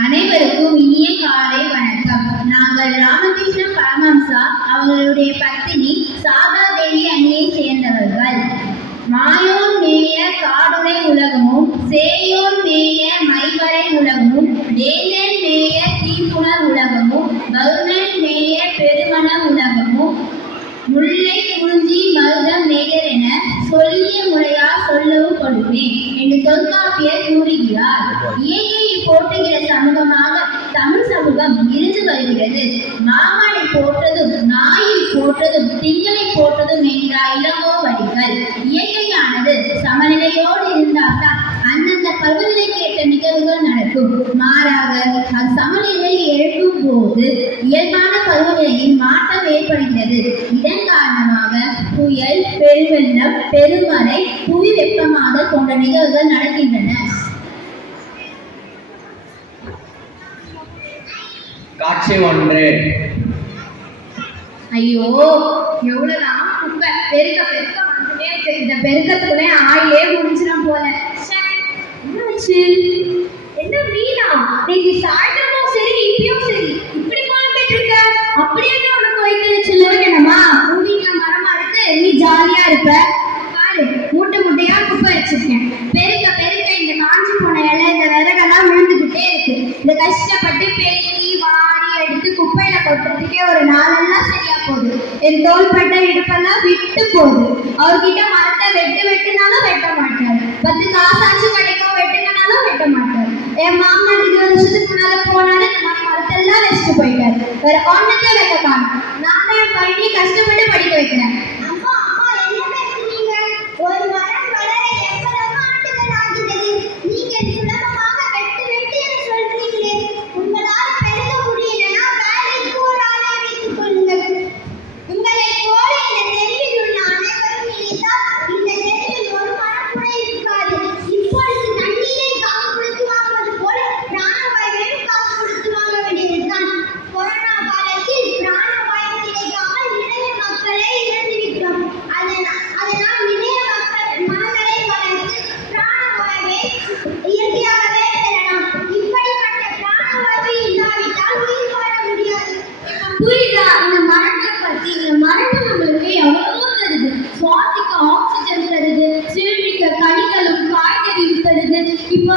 அனைவருக்கும் இனிய காலை வணக்கம். நாங்கள் ராமகிருஷ்ண பரமஹம்சா அவர்களுடைய பத்தினி சாதா தேவி அணியை சேர்ந்தவர்கள். மாயோன் மேய காடுரை உலகமும் சேயோன் மேய மைவரை உலகமும் தேனன் மேய தீப்புணர் உலகமும் கருணன் மேய பெருமண உலகமும் முல்லை குறிஞ்சி மருதம் மேயர் என சொல்லிய முறையா சொல்லவும் கொடுப்பேன் என்று தொல்காப்பியர் கூறுகிறார். இயற்கையை போற்றுகிற சமூகமாக தமிழ் சமூகம் இருந்து வருகிறது. மாமனை போற்றதும் நாயை போற்றதும் திங்களை போற்றதும் என்ற இளங்கோ வழிகள். இயற்கையானது சமநிலையோடு இருந்தால்தான் அந்தந்த பருவநிலைக்கு ஏற்ற நிகழ்வுகள் நடக்கும். மாறாக அது சமநிலையை எழுப்பும் போது இயல்பான பருவநிலையில் மாற்றம் ஏற்படுகிறது. இதன் காரணமாக புயல், பெருவெள்ளம், பெருமழை, புவி வெப்பமாதல் போன்ற நிகழ்வுகள் நடக்கின்றன. காட்சி ஒன்று. ஐயோ, எவ்வளவுதான் குப்பை பெருக்க பெருக்க வந்துட்டே இருக்கு. இந்த பெருக்கத்துக்குள்ளே ஆயிலே முடிஞ்சிடும் போல. என்னாச்சு? என்ன மீனா, நீங்க சாயந்தரமும் சரி இப்பயும் சரி இப்படி பார்த்துட்டு இருக்க? அப்படியே உனக்கு வைத்து சொல்ல வேணுமா? வீட்டுல மரமா இருக்கு, நீ ஜாலியா இருப்ப. பாரு, மூட்டை மூட்டையா குப்பை வச்சிருக்கேன். பெருக்க பெருக்க இந்த காஞ்சி போன இலை, இந்த விறகெல்லாம் விழுந்துகிட்டே இருக்கு. இந்த கஷ்டப்பட்டு பெருக்கி வாரி எடுத்து குப்பையில கொட்டுறதுக்கே ஒரு நாளெல்லாம் சரியா போகுது. என் தோள்பட்ட இடுப்பெல்லாம் விட்டு போகுது. அவர்கிட்ட மரத்தை வெட்டுனாலும் வெட்ட மாட்டாரு. 10 காசாச்சு கிடைக்கும் வெட்டுங்கனாலும் வெட்ட மாட்டாரு. என் மாமா 20 வருஷத்துக்கு முன்னால போனாரு, மரத்தெல்லாம் வச்சுட்டு போயிட்டாரு. வேற ஒன்னத்தை வைக்க காணும். நான் தான் என் பையனை கஷ்டப்பட்டு படிக்க வைக்கிறேன். ஒரு மரம் வளர எவ்வளவு ஆண்டுகள் ஆகிறது. நீங்கள் சுலபமாக வெட்டு என்று சொல்றீங்களே, உங்களால் பெருக முடியலன்னா வேலைக்கு ஒரு ஆளை வைத்துக் கொள்ளுங்கள். உங்களை போல இந்த தெருவில் உள்ள அனைவரும் நினைத்தால் இந்த தெருவில் ஒரு மரம் கூட இருக்காது. இப்பொழுது தண்ணீரை காசு கொடுத்து வாங்குவது போல பிராணவாயுவையும் காசு கொடுத்து வாங்க வேண்டியதுதான். கொரோனா காலத்தில் பிராணவாயு கிடைக்காமல் நிறைய மக்களை இழந்துவிட்டோம். அதனால் நிறைய மரங்களை வளர்த்து பிராணவாயுவை இயற்கையாகவே பெறலாம். இப்படிப்பட்ட பிராணவாயு இல்லாவிட்டால் உயிர் வாழ முடியாது. புரியுதா? இந்த மரங்களை பத்தி. இந்த மரங்கள் நம்மளுக்கு எவ்வளவோ தருது. சுவாசிக்க ஆக்சிஜன் தருது, சீழ்மிக்க கனிகளும் காய்கறியும் தருது. இப்போ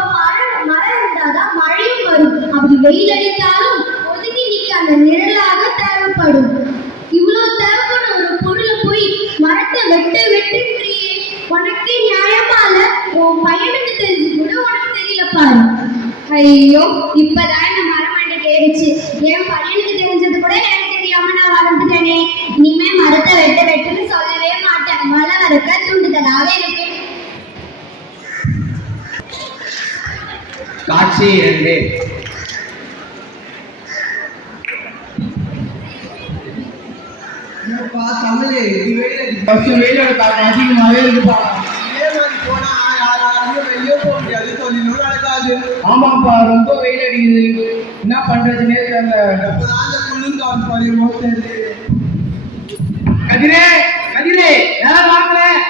மரம் இருந்தாதான் மழையும் வரும். அப்படி வெயில் அடித்தாலும் ஒதுங்கி நிற்க அந்த நிழலாக தேவைப்படும். இவ்வளவு தேவைப்படும் ஒரு பொருளை போய் மரத்தை வெட்டுன்றியே, உனக்கே நியாயமா இல்ல? உன் பையனுக்கு தெரிஞ்சு கூட உனக்கு தெரியல பாரு. ஐயோ, இப்பதான் இந்த மரம் அன்னைக்கு ஏறிச்சு. என் பையனுக்கு தெரிஞ்சது கூட எனக்கு தெரியாம நான் வளர்ந்துட்டேனே. இனிமே மரத்தை வெட்டுன்னு சொல்லவே மாட்டேன். மழை வரக்க தூண்டுதலாக இருக்கு. காட்சி 2. தமிழ் வெயிலோட காலம் அதிகமாகவே இருக்குப்பா. இதே மாதிரி போனா யாராலும் வெளியே போக முடியாது, தொழிலும் நடக்காது. ஆமாப்பா, ரொம்ப வெயில் அடிக்குது. என்ன பண்றதுன்னே தெரியல. எப்பதான் அந்த குளிர்காலம் பறியுமோ தெரியல. கதிரே கதிரே, யாரும் வாங்குறேன்.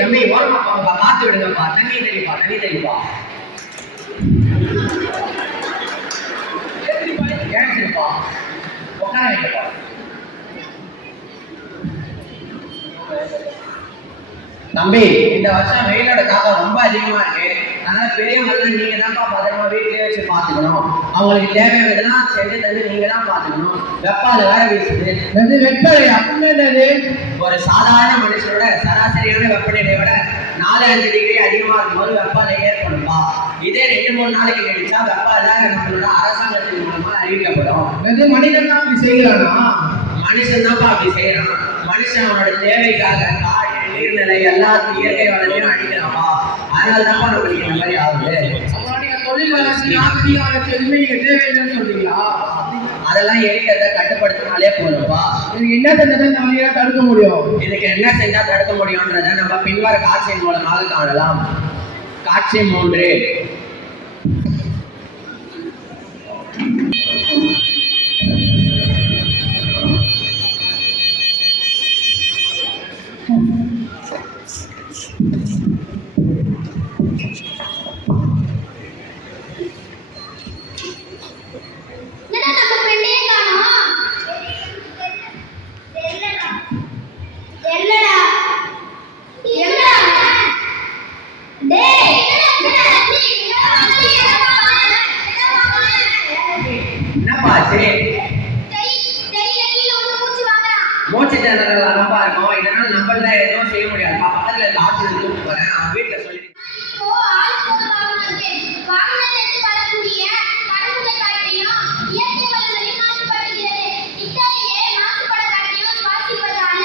தம்பி ஓரமா போங்கப்பா, காத்து விடுங்கப்பா. தண்ணி தெளிப்பா. ஏன் சரிப்பா, உட்கார வைக்கப்பா. தம்பி, இந்த வருஷம் வெயிலோட தாக்கம் ரொம்ப அதிகமா இருக்கு. அதனால பெரியவங்க நீங்க தான்ப்பா பத்திரமா வீட்டிலேயே வச்சு பார்த்துக்கணும். அவங்களுக்கு தேவையானதெல்லாம் செஞ்சு தந்து நீங்க தான் பார்த்துக்கணும். வெப்பால வேற வீசுது. வெப்பலை அப்படின்றது ஒரு சாதாரண மனுஷனோட சராசரியான வெப்பநிலையை விட 4-5 டிகிரி அதிகமா இருக்கும்போது வெப்பாலை ஏற்படும்பா. இதே 2-3 நாளைக்கு கழிச்சா வெப்பால நம்மளோட அரசாங்கத்தின் மூலமா அறிவிக்கப்படும். மனிதன் தான் அப்படி செய்யறானா? மனுஷன் தான்ப்பா அப்படி செய்யறான். மனுஷன் அவனோட தேவைக்காக காடு, நீர்நிலை எல்லாத்தையும் இயற்கை வளத்தையும் அடிக்கிறான்ப்பா. அதனால தான்ப்பா நம்மளுக்கு இந்த மாதிரி ஆகுது. தொழில் வளர்ச்சி எதுவுமே நீங்க தேவையில்லைன்னு சொல்றீங்களா? அதெல்லாம் எரிக்கிறத கட்டுப்படுத்தினாலே போதும்பா. இதுக்கு என்ன செஞ்சா நம்ம தடுக்க முடியும்? இதுக்கு என்ன செஞ்சா தடுக்க முடியும்ன்றத நம்ம பின்வர காட்சியின் மூலமாக காணலாம். காட்சி 3. Thank you. இருக்க ஆட்சியில் கூப்பிட்டு போறேன். அவன் வீட்டுல சொல்லிட்டு இப்போ ஆளுக்கு ஒரு வாகனம் இருக்கு. வாகனத்திலிருந்து வரக்கூடிய கரும்புகை காற்றையும் இயற்கை வளங்களையும் மாசுபடுத்துகிறது. இத்தகைய மாசுபட காற்றையும் சுவாசிப்பதால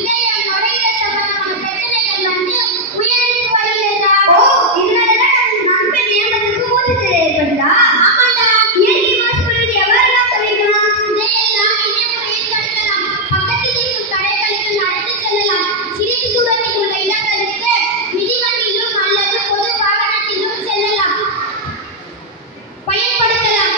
இதயம், நுரையீரல் சம்பந்தமான பிரச்சனைகள் வந்து உயர்ந்து வருகிறதா? ஓ, இதனாலதான் நம்ம நண்பன் ஏற்பதற்கு ஊறுதல் ஏற்படுதா? ஆமாண்டா. இயற்கை மாசுபடுவது எவ்வாறெல்லாம் தவிர்க்கலாம்? இதையெல்லாம் எளிய முறையில் தடுக்கலாம். பக்கத்தில் இருக்கும் கடைகளுக்கு நடந்து செல்லலாம். சிறிது தூரத்தில் உள்ள இடங்களுக்கு மிதிவண்டியிலும் அல்லது பொது வாகனத்திலும் செல்லலாம், பயன்படுத்தலாம்.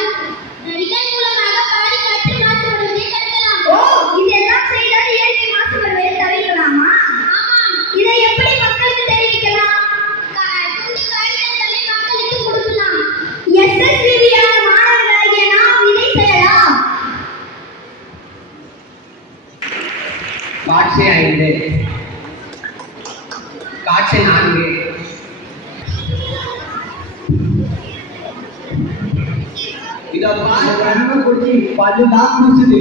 இதன் மூலமாக பாடி காற்று மாசுபடுவதை தடுக்கலாம். ஓ, இதெல்லாம் செய்தால் இயற்கை மாசுபடுவதை தவிர்க்கலாமா? ஆமாம். இதை எப்படி மக்களுக்கு தெரிவிக்கலாம்? துண்டு காகிதங்களை மக்களுக்கு கொடுக்கலாம். SSVV-யான மாணவர்களாகிய நாம் இதை செய்யலாம். காட்சி 5 காட்சி 4 இத பாரு கண்ணு கொட்டி பல்லு தான் கூசுது.